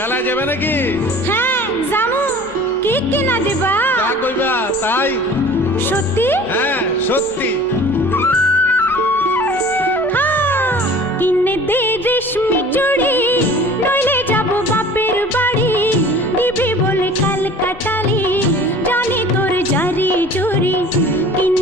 মেলায় যাবে নাকি? হ্যাঁ জামু। কি কিনা দিবা? তা কইবা তাই? সত্যি? হ্যাঁ সত্যি। হ্যাঁ, কিনে দে রেশমি চুড়ি, নইলে যাব বাপের বাড়ি। দিবি বলে কাল কাটালি, জানি তোর জারি জুরি। কিনে